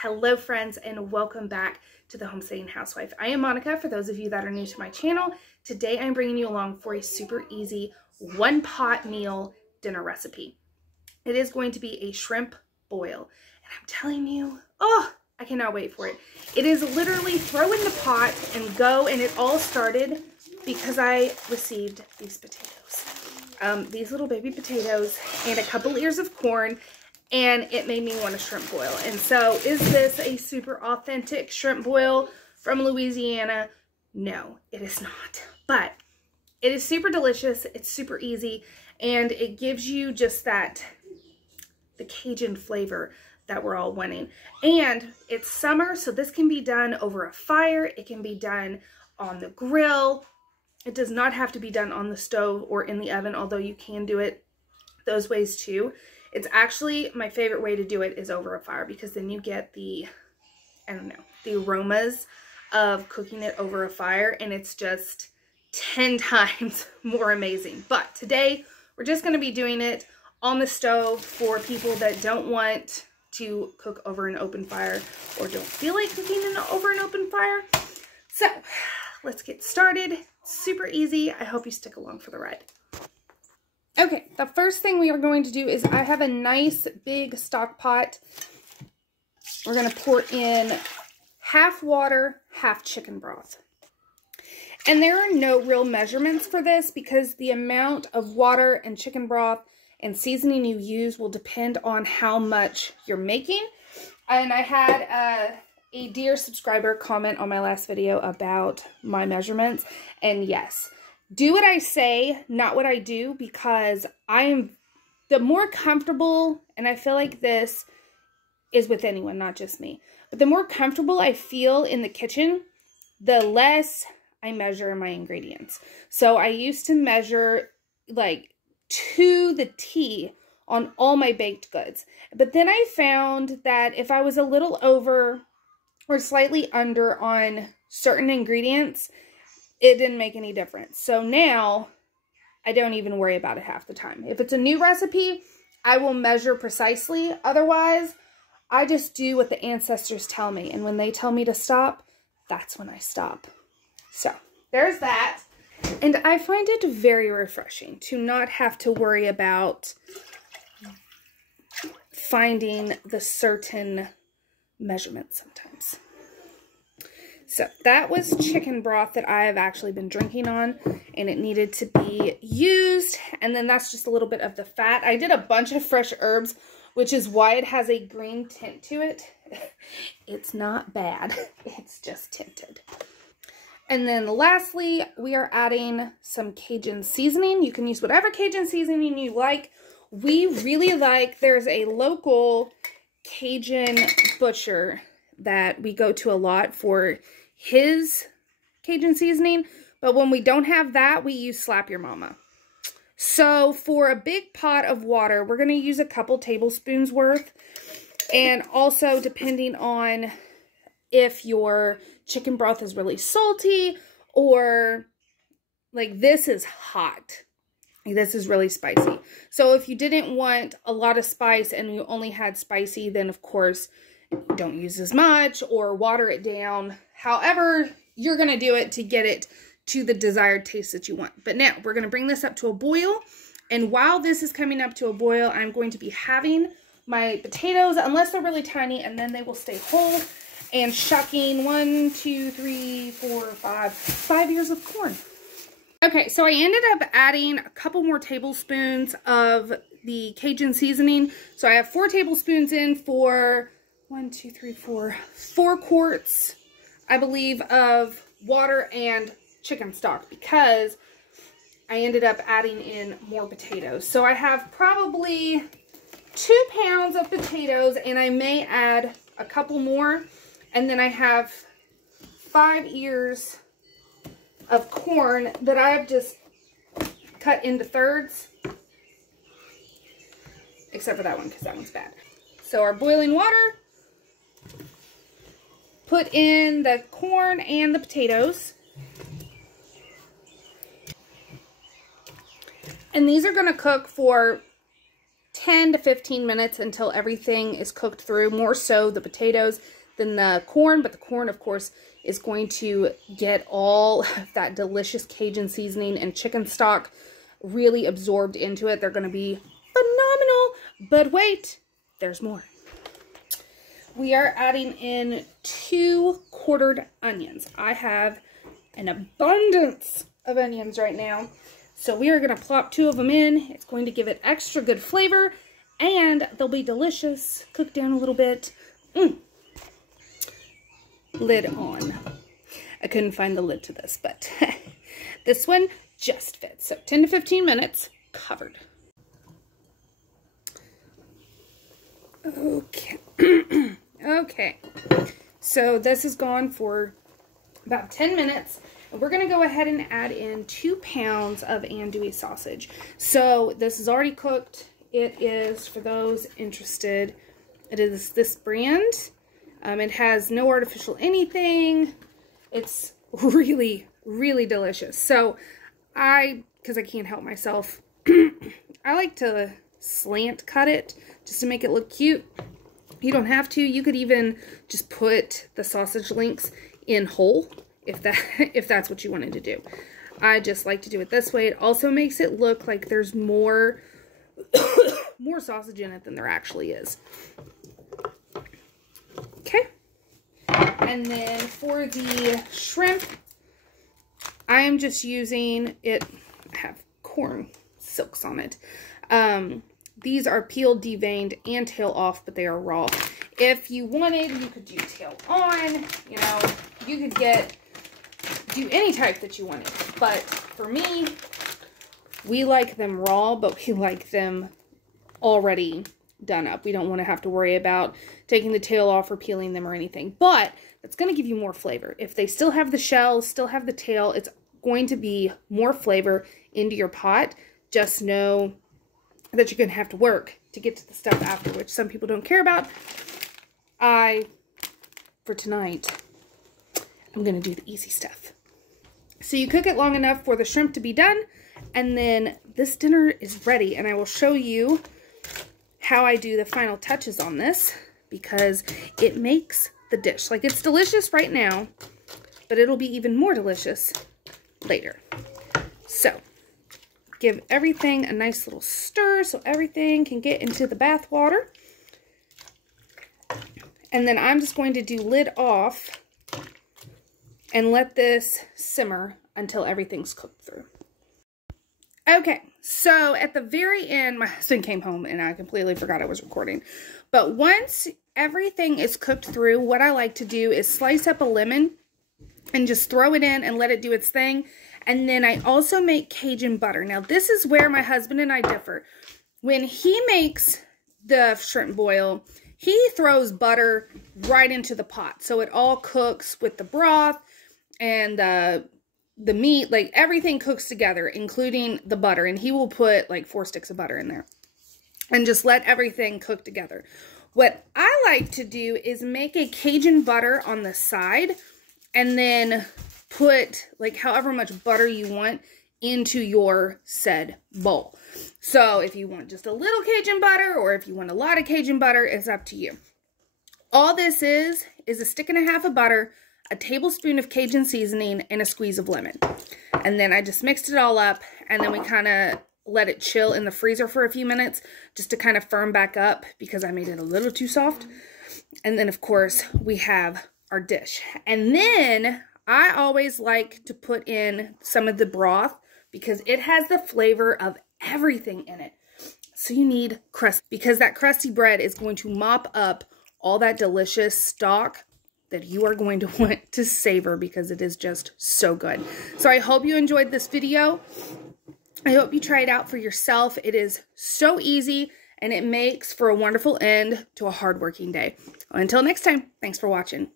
Hello friends, and welcome back to the Homesteading Housewife. I am Monica, for those of you that are new to my channel. Today I'm bringing you along for a super easy one pot meal dinner recipe. It is going to be a shrimp boil, and I'm telling you, oh, I cannot wait for it. It is literally throw in the pot and go, and it all started because I received these potatoes. These little baby potatoes and a couple ears of corn, and it made me want a shrimp boil. And so, is this a super authentic shrimp boil from Louisiana? No, it is not. But it is super delicious, it's super easy, and it gives you just that, the Cajun flavor that we're all wanting. And it's summer, so this can be done over a fire, it can be done on the grill. It does not have to be done on the stove or in the oven, although you can do it those ways too. It's actually, my favorite way to do it is over a fire, because then you get the, I don't know, the aromas of cooking it over a fire, and it's just 10 times more amazing. But today, we're just going to be doing it on the stove for people that don't want to cook over an open fire or don't feel like cooking over an open fire. So, let's get started. Super easy. I hope you stick along for the ride. Okay, the first thing we are going to do is I have a nice big stock pot. We're going to pour in half water, half chicken broth. And there are no real measurements for this, because the amount of water and chicken broth and seasoning you use will depend on how much you're making. And I had a dear subscriber comment on my last video about my measurements, and yes, do what I say, not what I do, because I am the more comfortable, and I feel like this is with anyone, not just me, but the more comfortable I feel in the kitchen, the less I measure my ingredients. So I used to measure like to the T on all my baked goods. But then I found that if I was a little over or slightly under on certain ingredients, it didn't make any difference. So now I don't even worry about it half the time. If it's a new recipe, I will measure precisely. Otherwise, I just do what the ancestors tell me. And when they tell me to stop, that's when I stop. So there's that. And I find it very refreshing to not have to worry about finding the certain measurements sometimes. So that was chicken broth that I have actually been drinking on, and it needed to be used. And then that's just a little bit of the fat. I did a bunch of fresh herbs, which is why it has a green tint to it. It's not bad. It's just tinted. And then lastly, we are adding some Cajun seasoning. You can use whatever Cajun seasoning you like. We really like, there's a local Cajun butcher that we go to a lot for his Cajun seasoning, but when we don't have that, we use Slap Your Mama. So for a big pot of water, we're going to use a couple tablespoons worth, and also depending on if your chicken broth is really salty, or like this is hot. This is really spicy. So if you didn't want a lot of spice and you only had spicy, then of course don't use as much or water it down. However you're going to do it to get it to the desired taste that you want. But now we're going to bring this up to a boil. And while this is coming up to a boil, I'm going to be having my potatoes, unless they're really tiny, and then they will stay whole, and shucking 1, 2, 3, 4, 5 ears of corn. Okay, so I ended up adding a couple more tablespoons of the Cajun seasoning. So I have 4 tablespoons in for 4 quarts, I believe, of water and chicken stock, because I ended up adding in more potatoes. So I have probably 2 pounds of potatoes, and I may add a couple more. And then I have 5 ears of corn that I've just cut into thirds. Except for that one, because that one's bad. So our boiling water. Put in the corn and the potatoes. And these are going to cook for 10 to 15 minutes until everything is cooked through, more so the potatoes than the corn, but the corn, of course, is going to get all of that delicious Cajun seasoning and chicken stock really absorbed into it. They're going to be phenomenal, but wait, there's more. We are adding in 2 quartered onions. I have an abundance of onions right now, so we are going to plop 2 of them in. It's going to give it extra good flavor, and they'll be delicious. Cook down a little bit. Lid on. I couldn't find the lid to this, but this one just fits. So 10 to 15 minutes covered. Okay. Okay. So this is gone for about 10 minutes. And we're going to go ahead and add in 2 pounds of andouille sausage. So this is already cooked. It is, for those interested, it is this brand. It has no artificial anything. It's really, really delicious. So because I can't help myself, I like to slant cut it just to make it look cute. You don't have to. You could even just put the sausage links in whole if that's what you wanted to do. I just like to do it this way. It also makes it look like there's more more sausage in it than there actually is. Okay. And then for the shrimp, I am just using it. I have corn silks on it. These are peeled, deveined, and tail off, but they are raw. If you wanted, you could do tail on. You know, you could do any type that you wanted. But for me, we like them raw, but we like them already done up. We don't want to have to worry about taking the tail off or peeling them or anything. But that's going to give you more flavor. If they still have the shell, still have the tail, it's going to be more flavor into your pot. Just know that you're going to have to work to get to the stuff after, which some people don't care about. For tonight, I'm going to do the easy stuff. So you cook it long enough for the shrimp to be done, and then this dinner is ready, and I will show you how I do the final touches on this, because it makes the dish. Like, it's delicious right now, but it'll be even more delicious later. So give everything a nice little stir so everything can get into the bath water. And then I'm just going to do lid off and let this simmer until everything's cooked through. Okay, so at the very end, my husband came home and I completely forgot I was recording. But once everything is cooked through, what I like to do is slice up a lemon and just throw it in and let it do its thing. And then I also make Cajun butter. Now, this is where my husband and I differ. When he makes the shrimp boil, he throws butter right into the pot. So it all cooks with the broth and the meat. Like, everything cooks together, including the butter. And he will put like 4 sticks of butter in there and just let everything cook together. What I like to do is make a Cajun butter on the side and then put like however much butter you want into your said bowl. So if you want just a little Cajun butter or if you want a lot of Cajun butter, it's up to you. All this is a 1.5 sticks of butter, a tablespoon of Cajun seasoning, and a squeeze of lemon. And then I just mixed it all up, and then we kind of let it chill in the freezer for a few minutes just to kind of firm back up because I made it a little too soft. And then, of course, we have our dish. And then I always like to put in some of the broth because it has the flavor of everything in it. So you need crust, because that crusty bread is going to mop up all that delicious stock that you are going to want to savor because it is just so good. So I hope you enjoyed this video. I hope you try it out for yourself. It is so easy and it makes for a wonderful end to a hardworking day. Until next time, thanks for watching.